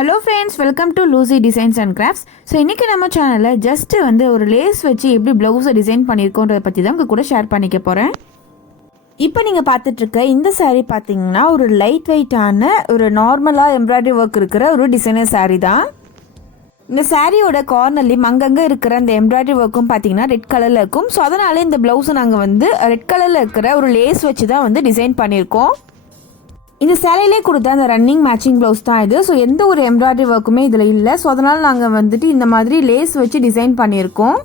Hello friends, welcome to Lucy Designs and Crafts. So இன்னைக்கு நம்ம சேனல்ல ஜஸ்ட் ஒரு லேஸ் வச்சு எப்படி ப்ளவுஸ் டிசைன் பண்ணிருக்கோன்றத பத்தி தான் உங்க கூட ஷேர் பண்ணிக்க போறேன். இப்போ நீங்க பார்த்துட்டு இருக்க இந்த saree பாத்தீங்கன்னா ஒரு லைட் வெயிட்டான ஒரு நார்மலா எம்ப்ராய்டரி ஒர்க் இருக்கிற ஒரு டிசைனர் saree தான். இந்த சாரியோட கார்னர்லயும் அங்கங்க இருக்கிற அந்த எம்ப்ராய்டரி ஒர்க்கும் பாத்தீங்கன்னா ரெட் கலர்ல இருக்கும். ஸோ அதனால இந்த பிளவுஸ் நாங்க ரெட் கலர்ல இருக்கிற ஒரு லேஸ் வச்சு தான் டிசைன் பண்ணியிருக்கோம். இந்த சேலையிலே கொடுத்த அந்த ரன்னிங் மேட்சிங் ப்ளவுஸ் தான் இது. ஸோ எந்த ஒரு எம்ப்ராய்டரி ஒர்க்குமே இதில் இல்லை. ஸோ அதனால் நாங்கள் இந்த மாதிரி லேஸ் வச்சு டிசைன் பண்ணியிருக்கோம்.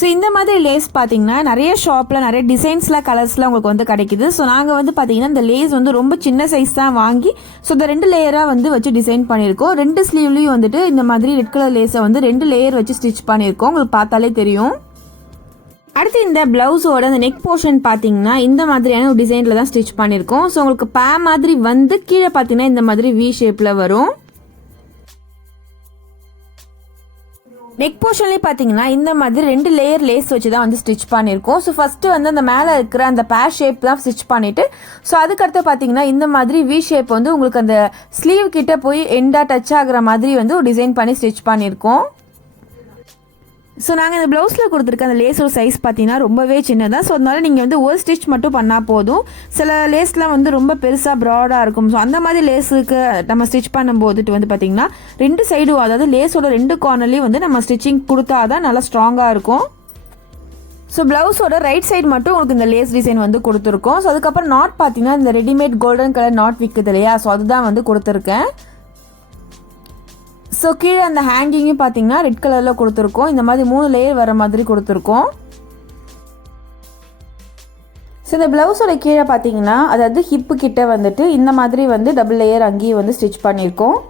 ஸோ இந்த மாதிரி லேஸ் பார்த்தீங்கன்னா நிறைய ஷாப்பில் நிறைய டிசைன்ஸ்லாம் கலர்ஸ்லாம் உங்களுக்கு கிடைக்குது. ஸோ நாங்கள் பார்த்தீங்கன்னா இந்த லேஸ் ரொம்ப சின்ன சைஸ் தான் வாங்கி ஸோ இந்த 2 லேயராக வச்சு டிசைன் பண்ணியிருக்கோம். 2 ஸ்லீவ்லேயும் இந்த மாதிரி ரெட் கலர் லேஸை 2 லேயர் வச்சு ஸ்டிச் பண்ணியிருக்கோம். உங்களுக்கு பார்த்தாலே தெரியும். அடுத்து இந்த பிளவுஸோட அந்த நெக் போர்ஷன் பார்த்தீங்கன்னா இந்த மாதிரியான ஒரு டிசைனில் தான் ஸ்டிச் பண்ணியிருக்கோம். ஸோ உங்களுக்கு பே மாதிரி கீழே பார்த்தீங்கன்னா இந்த மாதிரி வி ஷேப்பில் வரும். நெக் போர்ஷன்லேயே பார்த்தீங்கன்னா இந்த மாதிரி 2 லேயர் லேஸ் வச்சு தான் ஸ்டிச் பண்ணியிருக்கோம். ஸோ ஃபஸ்ட்டு அந்த மேலே இருக்கிற அந்த பேர் ஷேப் தான் ஸ்டிச் பண்ணிவிட்டு ஸோ அதுக்கடுத்து பார்த்தீங்கன்னா இந்த மாதிரி வி ஷேப் உங்களுக்கு அந்த ஸ்லீவ் கிட்ட போய் எண்டாக டச் ஆகிற மாதிரி ஒரு டிசைன் பண்ணி ஸ்டிச் பண்ணியிருக்கோம். ஸோ நாங்கள் இந்த ப்ளவுஸில் கொடுத்துருக்க அந்த லேஸோட சைஸ் பார்த்தீங்கன்னா ரொம்பவே சின்னதாக. ஸோ அதனால நீங்கள் ஒரு ஸ்டிச் மட்டும் பண்ணால் போதும். சில லேஸ்லாம் ரொம்ப பெருசாக ப்ராடாக இருக்கும். ஸோ அந்த மாதிரி லேஸுக்கு நம்ம ஸ்டிச் பண்ணும்போதுட்டு பார்த்தீங்கன்னா 2 சைடும் அதாவது லேஸோட 2 கார்னர்லேயும் நம்ம ஸ்டிச்சிங் கொடுத்தா தான் நல்லா ஸ்ட்ராங்காக இருக்கும். ஸோ ப்ளவுஸோட ரைட் சைடு மட்டும் உங்களுக்கு இந்த லேஸ் டிசைன் கொடுத்துருக்கோம். ஸோ அதுக்கப்புறம் நாட் பார்த்தீங்கன்னா இந்த ரெடிமேட் கோல்டன் கலர் நாட் விற்குது இல்லையா, ஸோ அதுதான் கொடுத்துருக்கேன். ஸோ கீழே அந்த ஹேங்கிங்கும் பார்த்தீங்கன்னா ரெட் கலரில் கொடுத்துருக்கோம். இந்த மாதிரி 3 லேயர் வர மாதிரி கொடுத்துருக்கோம். ஸோ இந்த ப்ளவுஸோட கீழே பார்த்தீங்கன்னா அதாவது ஹிப்பு கிட்ட இந்த மாதிரி டபுள் லேயர் அங்கேயும் ஸ்டிச் பண்ணியிருக்கோம்.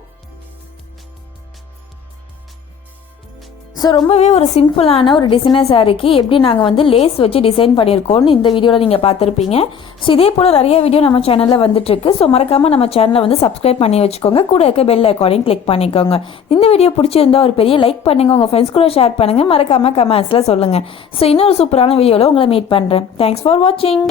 ஸோ ரொம்பவே ஒரு சிம்பிளான ஒரு டிசைனர் சாரிக்கு எப்படி நாங்கள் லேஸ் வச்சு டிசைன் பண்ணியிருக்கோம்னு இந்த வீடியோவில் நீங்கள் பார்த்துருப்பீங்க. ஸோ இதே போல் நிறைய வீடியோ நம்ம சேனலில் வந்துட்டுருக்கு. ஸோ மறக்காமல் நம்ம சேனலை சப்ஸ்கிரைப் பண்ணி வச்சுக்கோங்க. கூட இருக்க பெல் ஐக்கானையும் கிளிக் பண்ணிக்கோங்க. இந்த வீடியோ பிடிச்சிருந்தா ஒரு பெரிய லைக் பண்ணுங்கள், உங்கள் ஃப்ரெண்ட்ஸ் கூட ஷேர் பண்ணுங்கள், மறக்காமல் கமெண்ட்ஸில் சொல்லுங்கள். ஸோ இன்னொரு சூப்பரான வீடியோவில் உங்களை மீட் பண்ணுறேன். தேங்க்ஸ் ஃபார் வாட்சிங்.